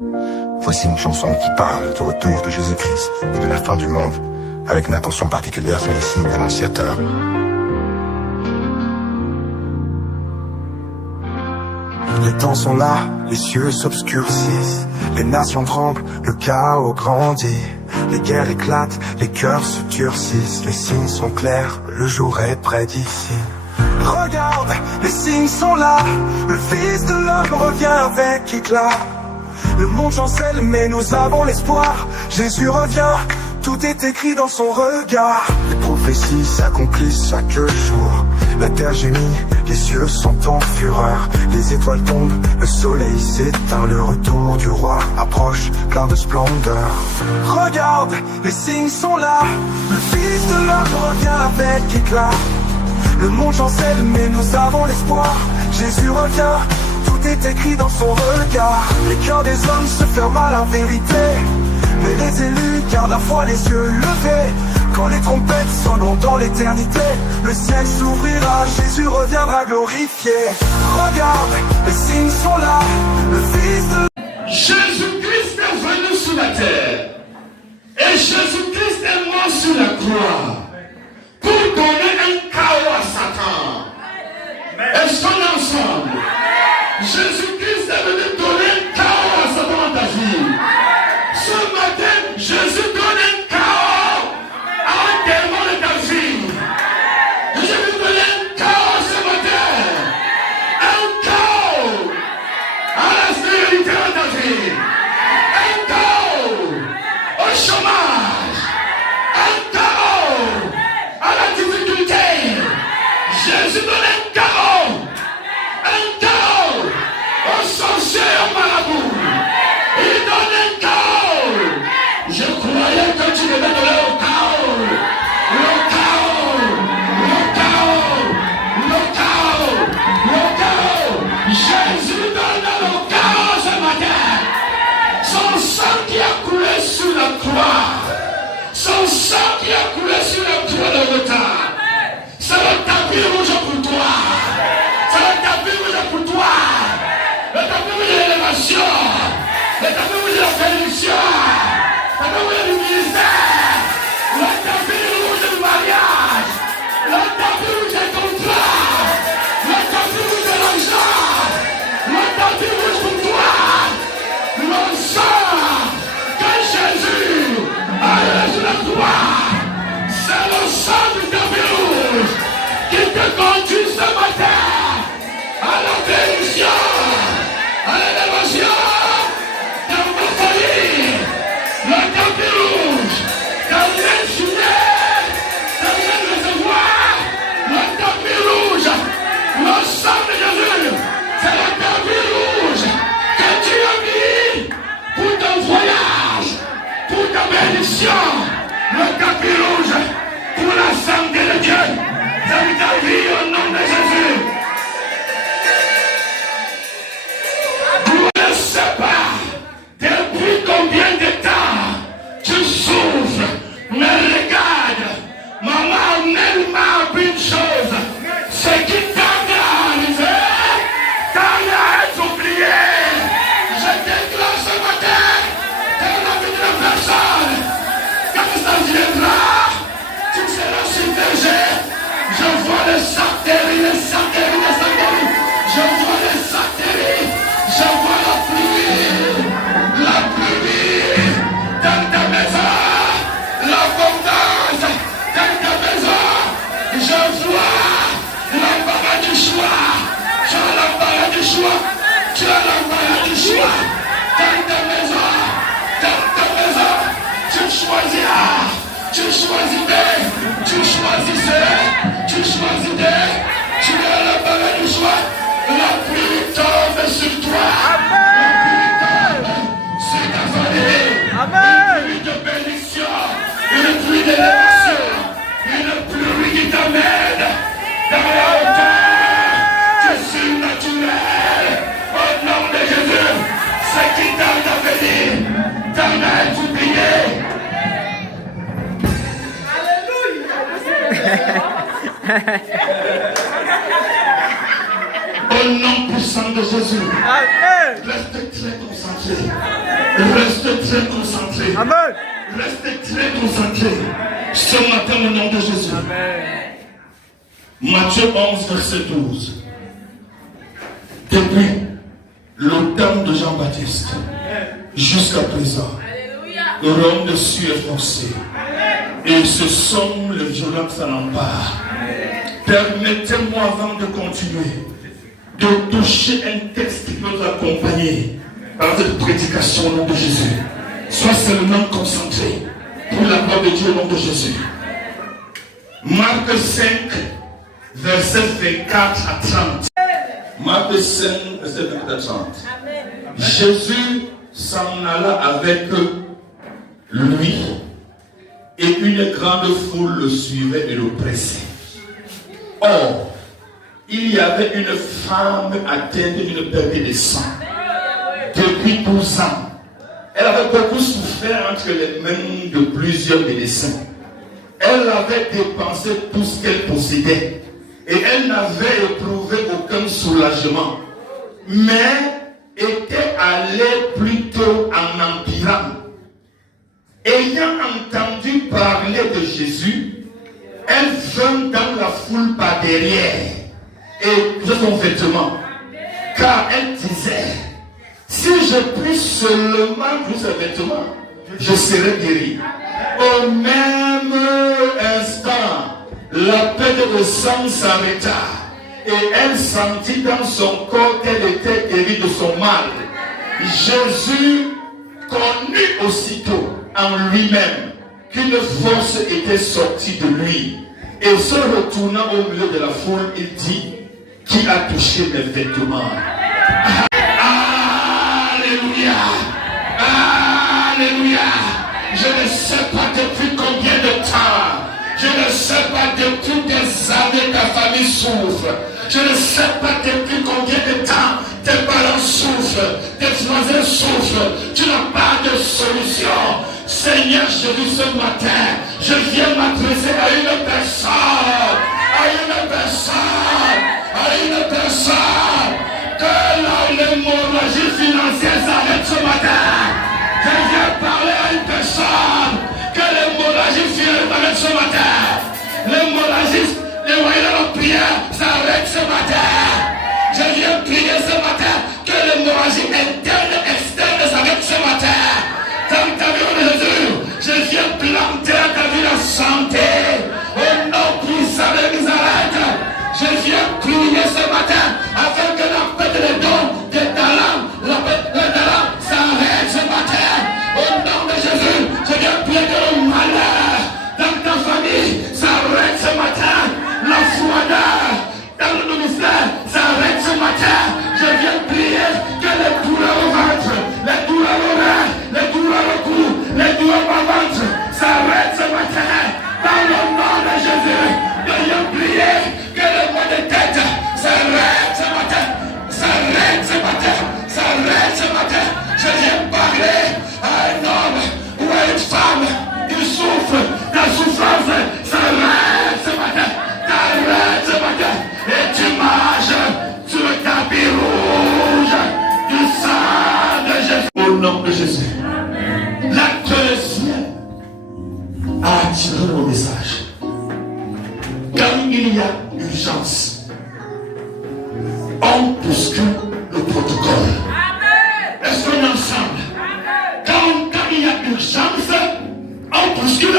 Voici une chanson qui parle du retour de Jésus-Christ et de la fin du monde, avec une attention particulière sur les signes annonciateurs. Les temps sont là, les cieux s'obscurcissent, les nations tremblent, le chaos grandit. Les guerres éclatent, les cœurs se durcissent, les signes sont clairs, le jour est près d'ici. Regarde, les signes sont là, le Fils de l'homme revient avec éclat. Le monde chancelle mais nous avons l'espoir, Jésus revient, tout est écrit dans son regard. Les prophéties s'accomplissent chaque jour, la terre gémit, les cieux sont en fureur. Les étoiles tombent, le soleil s'éteint, le retour du roi approche plein de splendeur. Regarde, les signes sont là, le Fils de l'homme revient avec éclat. Le monde chancelle mais nous avons l'espoir, Jésus revient, tout est écrit dans son regard. Les cœurs des hommes se ferment à la vérité, mais les élus gardent la foi les yeux levés. Quand les trompettes sonneront dans l'éternité, le ciel s'ouvrira, Jésus reviendra glorifié. Regarde, les signes sont là, le Fils de... Jésus-Christ est venu sur la terre, et Jésus-Christ est mort sur la croix pour donner un chaos à Satan. Est-ce qu'on est ensemble? Jésus-Christ est venu donner un chaos à Satan dans ta vie. Ce matin, Jésus donne un chaos à un démon de ta vie. Je vais donner un chaos ce matin. Un chaos à la stérilité de ta vie. Un chaos au chômage. Un chaos à la difficulté. Jésus donne un chaos. Un chaos aux sorciers et aux marabouts. Il donne un chaos. Je croyais que tu devais donner au chaos. Le chaos. Le chaos. Le chaos. Le chaos. Jésus donne le chaos ce matin. Son sang qui a coulé sur la croix. Son sang qui a coulé sur la croix de retard. C'est le tapis rouge pour toi. C'est le tapis rouge pour toi. Le tapis rouge de l'élévation. Le tapis rouge de la bénédiction. Le tapis rouge du ministère. Le tapis rouge du mariage. Le tapis rouge des contrats. Le tapis rouge de l'argent. Le tapis rouge pour toi. Le sang que Jésus a donné sur la croix. C'est le sang du tapis rouge qui te conduit ce matin à la bénédiction, à l'élévation, dans ta folie. Le tapis rouge, dans l'insulet, dans le recevoir, le tapis rouge, le sang de Jésus, c'est le tapis rouge que tu as mis pour ton voyage, pour ta bénédiction, le tapis rouge pour la santé de Dieu, dans ta vie au nom de Jésus. Je ne sais pas depuis combien de temps tu souffres, mais regarde, maman même m'a appris une chose, ce qui tarde à arriver, tarde à être oublié. Je déclare ce matin dans la vie de la personne, quand ça viendra, tu seras submergé. Je vois les sactéries, les sactéries, les sactéries. Je vois les sactéries. Je vois la pluie dans ta maison, l'abondance dans ta maison. Je vois l'embarras du choix. Tu as l'embarras du choix. Tu as l'embarras du choix. Dans ta maison, tu choisiras. Tu choisirais, tu choisissais, tu choisirais. Tu as l'embarras du choix. La pluie tombe sur toi. Amen. C'est ta famille. Amen. Une pluie de bénédiction, une pluie d'élévation, une pluie qui t'amène dans la hauteur du surnaturel. Au nom de Jésus, ce qui tarde à venir, t'en as oublié. Au nom puissant de Jésus, Amen. reste très concentré. Restez très concentrés. Amen. Restez très concentrés. Ce matin, au nom de Jésus. Amen. Matthieu 11, verset 12. Depuis le temps de Jean-Baptiste jusqu'à présent, Rome dessus est forcé. Et ce sont les violents qui s'en emparent. Permettez-moi, avant de continuer, de toucher un texte qui peut nous accompagner par cette prédication au nom de Jésus. Sois seulement concentré pour la gloire de Dieu au nom de Jésus. Marc 5, verset 24 à 30. Marc 5, verset 24 à 30. Jésus s'en alla avec lui et une grande foule le suivait et le pressait. Or, il y avait une femme atteinte d'une perte de sang depuis 12 ans. Elle avait beaucoup souffert entre les mains de plusieurs médecins. Elle avait dépensé tout ce qu'elle possédait et elle n'avait éprouvé aucun soulagement, mais était allée plutôt en empirant. Ayant entendu parler de Jésus, elle vint dans la foule par derrière et de son vêtement, car elle disait: si je puis seulement toucher ses vêtements, je serai guéri. Au même instant, la perte de sang s'arrêta et elle sentit dans son corps qu'elle était guérie de son mal. Jésus connut aussitôt en lui-même qu'une force était sortie de lui, et se retournant au milieu de la foule, il dit: qui a touché mes vêtements? Alléluia, alléluia. Je ne sais pas depuis combien de temps, je ne sais pas depuis des années ta famille souffre, je ne sais pas depuis combien de temps tes parents souffrent, tes voisins souffrent, tu n'as pas de solution. Seigneur Jésus, ce matin, je viens m'adresser à une personne, à une personne, à une personne, que l'hémorragie financière s'arrête ce matin. Je viens parler à une personne, que l'hémorragie financière s'arrête ce matin. L'hémorragie, les moyens de la prière s'arrête ce matin. Je viens prier ce matin, que l'hémorragie interne et externe s'arrête ce matin. Dans ta vie de Jésus, je viens planter à ta vie la santé. Au nom puissant de Nazareth, je viens prier ce matin afin que la perte des dons, des talents, la perte des talents s'arrête ce matin. Au nom de Jésus, je viens prier que le malheur dans ta famille s'arrête ce matin. La froideur dans le ministère s'arrête ce matin. Je viens prier que les douleurs au ventre, les douleurs au rein, les douleurs au cou, les douleurs au ventre s'arrêtent ce matin. Dans le nom de Jésus, je viens prier que le mois de tête s'arrête ce matin. S'arrête ce matin. S'arrête ce matin. Je viens parler à un homme ou à une femme qui souffre. Ta souffrance s'arrête ce matin. T'arrêtes ce matin. Et tu marches sur le tapis rouge du sang de Jésus. Au nom de Jésus. La deuxième a attiré mon message. Quand il y a urgence, on bouscule le protocole. Est-ce qu'on est ensemble? Quand il y a urgence, on bouscule le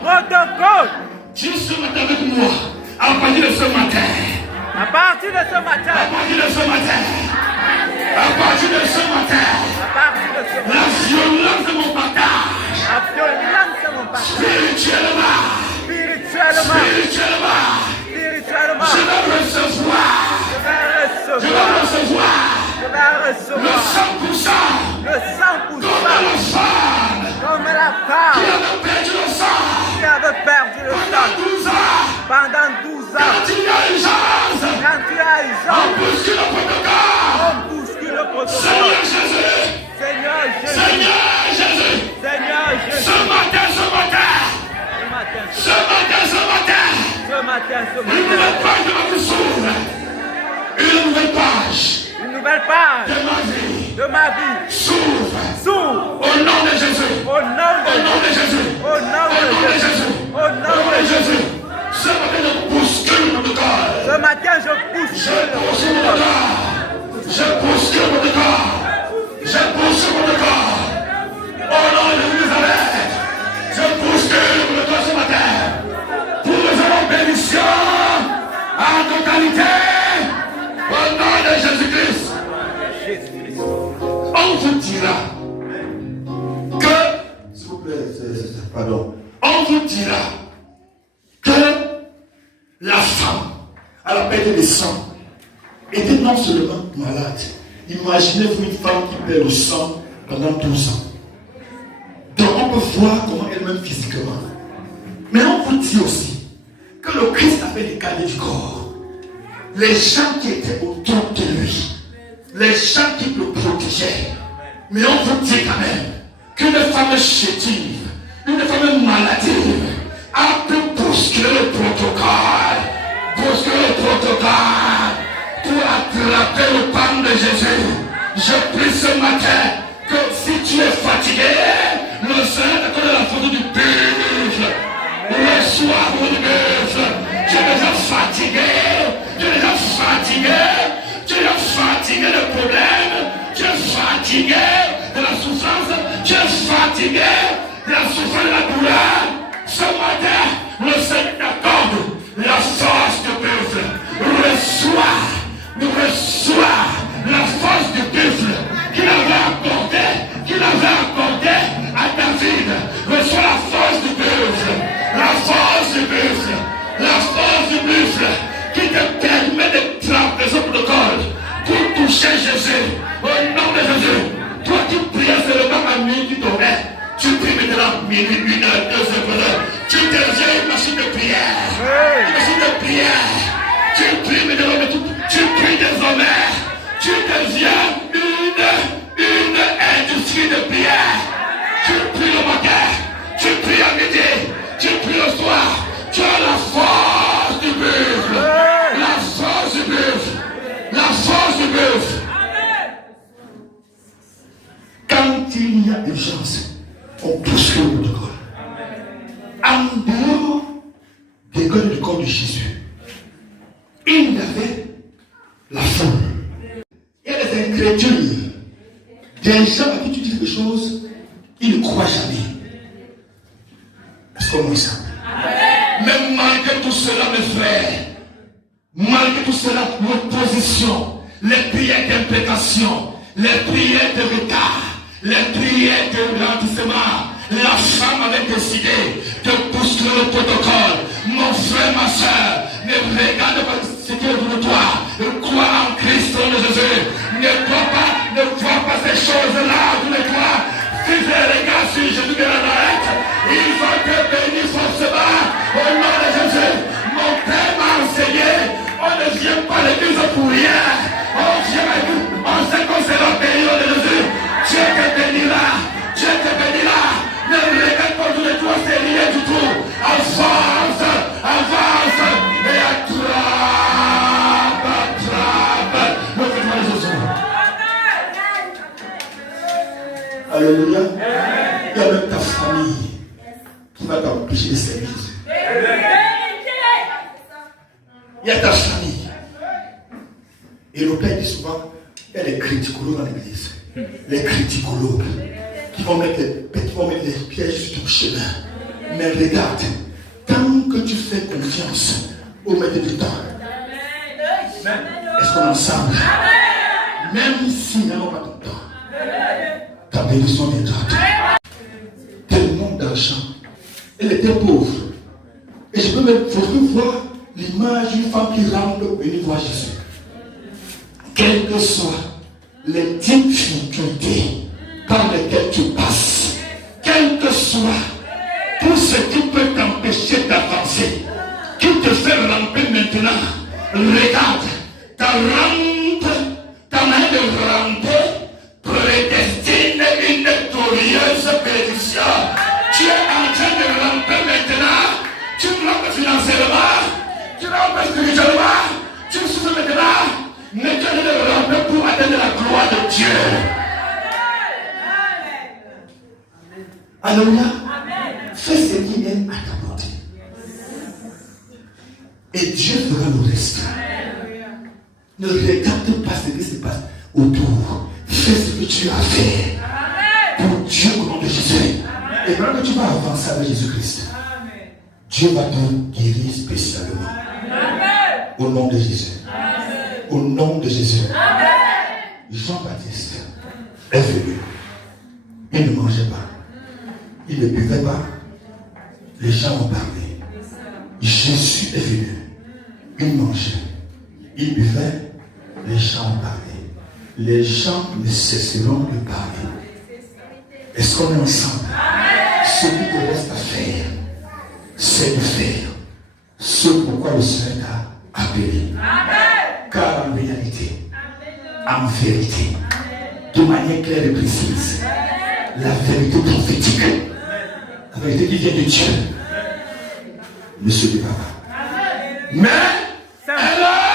Protocole. Dis ce matin avec moi, à partir de ce matin. À partir de ce matin. À partir de ce matin. À partir de ce matin. À partir de ce matin. La violence de mon partage. La violence de mon partage. Spirituellement. Spirituellement. Spirituellement. Spirituellement. Je vais recevoir. Je vais Je vais recevoir. recevoir. Je vais Le recevoir 100%. le 100% Comme la femme comme la qui femme avait perdu le sang qui avait perdu le pendant sang 12 ans. pendant 12 ans. Quand il y a urgence, Quand tu as eu on genre, bouscule le protocole. on bouscule le protocole. Seigneur Jésus. Seigneur Jésus. Seigneur Jésus. Seigneur Jésus. Ce matin, ce matin. Ce matin, Ce matin, ce matin. ce matin, ce Une nouvelle matin. page de ma vie s'ouvre. Une nouvelle page Une nouvelle page de ma vie de ma vie s'ouvre. s'ouvre. nom de Jésus. Au nom de Jésus. Au nom de Jésus. Ce matin, je bouscule mon corps. Ce matin, je pousse. Je bouscule mon corps. Je bouscule mon corps. Je bouscule mon corps. Au nom de Jérusalem. Je bouscule mon corps ce matin. Pour nous avoir bénédiction en totalité. Au nom de Jésus-Christ. On vous dira que, s'il vous plaît, pardon, on vous dira que la femme à la perte de sang était non seulement malade. Imaginez-vous une femme qui perd le sang pendant 12 ans. Donc on peut voir comment elle-même physiquement. Mais on vous dit aussi que le Christ avait décalé du corps. Les gens qui étaient autour de lui, les gens qui le protégeaient. Mais on vous dit quand même qu'une femme chétive, une femme maladive, a pu bousculer le protocole, pour attraper le pan de Jésus. Je prie ce matin que si tu es fatigué, le Seigneur te donne la photo du buffle. Reçois mon buffle. Tu es déjà fatigué, tu es déjà fatigué de problèmes, tu es fatigué de la souffrance, tu es fatigué de la souffrance de la douleur. Ce matin, le Seigneur t'accorde la force du buffle. Reçois la force du buffle qu'il avait accordé à David. Reçois la force du buffle, la force du buffle qui te permet de tremper sur le corps pour toucher Jésus. Au nom de Jésus, toi qui priais seulement à nuit, tu dormais. Tu pries maintenant minuit, 1 heure, 2 heures. Tu deviens une machine de prière. Une machine de prière. Tu pries maintenant, tu pries désormais. Tu deviens une industrie de prière. Tu pries le matin, tu pries à midi, tu pries le soir. Tu as la force du buffle. La force du buffle. La force du buffle. Quand il y a urgence, on pousse le protocole. En dehors des corps du corps de Jésus, il y avait la foule. Il y a des incrédules, des gens à qui tu dis quelque chose, ils ne croient jamais. Est-ce qu'on voit ça? Mais malgré tout cela, mes frères, malgré tout cela, l'opposition, les prières d'imprécation, les prières de retard, les prières de ralentissement, la femme avait décidé de bousculer le protocole. Mon frère, ma soeur, ne regarde pas ce qui est devant toi. Crois en Christ, au nom de Jésus. Ne vois pas ces choses-là devant toi. Si je regarde sur Jésus de Nazareth, il va te bénir forcément. Au nom de Jésus, mon Père m'a enseigné. On ne vient pas à l'église pour rien. On vient à l'église. On sait qu'on sera béni au nom de Jésus. Dieu te bénira. Dieu te bénira. Ne regarde pas autour de toi, c'est rien du tout. Avance et attrape le nom de Jésus. Alléluia. Il y a même ta famille qui va t'empêcher de servir Jésus. Il y a ta famille. Et le Père dit souvent, il y a les criticologues dans l'église. Les criticologues qui vont mettre les pièges sur ton chemin. Mais regarde, tant que tu fais confiance au maître du temps, est-ce qu'on est ensemble? Même s'ils n'ont pas ton temps, ta bénédiction viendra. Tellement d'argent. Elle était pauvre. Et je peux même voir l'image d'une femme qui rentre venir voir Jésus. Quelles que soient les difficultés par lesquelles tu passes, quel que soit tout ce qui peut t'empêcher d'avancer, qui te fait ramper maintenant, regarde, ta rampe, ta manière de ramper prédestine une glorieuse bénédiction. Tu es en train de ramper maintenant, tu rampes financièrement, tu rampes spirituellement, tu souffres maintenant, mais tu es en train de ramper pour atteindre la gloire de Dieu. Alléluia. Fais ce qui est à ta portée. Et Dieu fera le reste. Ne regarde pas ce qui se passe autour. Fais ce que tu as à faire. Pour Dieu au nom de Jésus. Et maintenant que tu vas avancer avec Jésus-Christ, Dieu va te guérir spécialement. Au nom de Jésus. Au nom de Jésus. Jean-Baptiste est venu. Il ne mangeait pas. Il ne buvait pas. Les gens ont parlé. Jésus est venu. Il mangeait. Il buvait. Les gens ont parlé. Les gens ne cesseront de parler. Est-ce qu'on est ensemble? Ce qui te reste à faire, c'est de faire ce pourquoi le Seigneur t'a appelé. Car en réalité, en vérité, de manière claire et précise, la vérité prophétique, la vérité qui vient de Dieu, ne se débat pas. Mais elle a...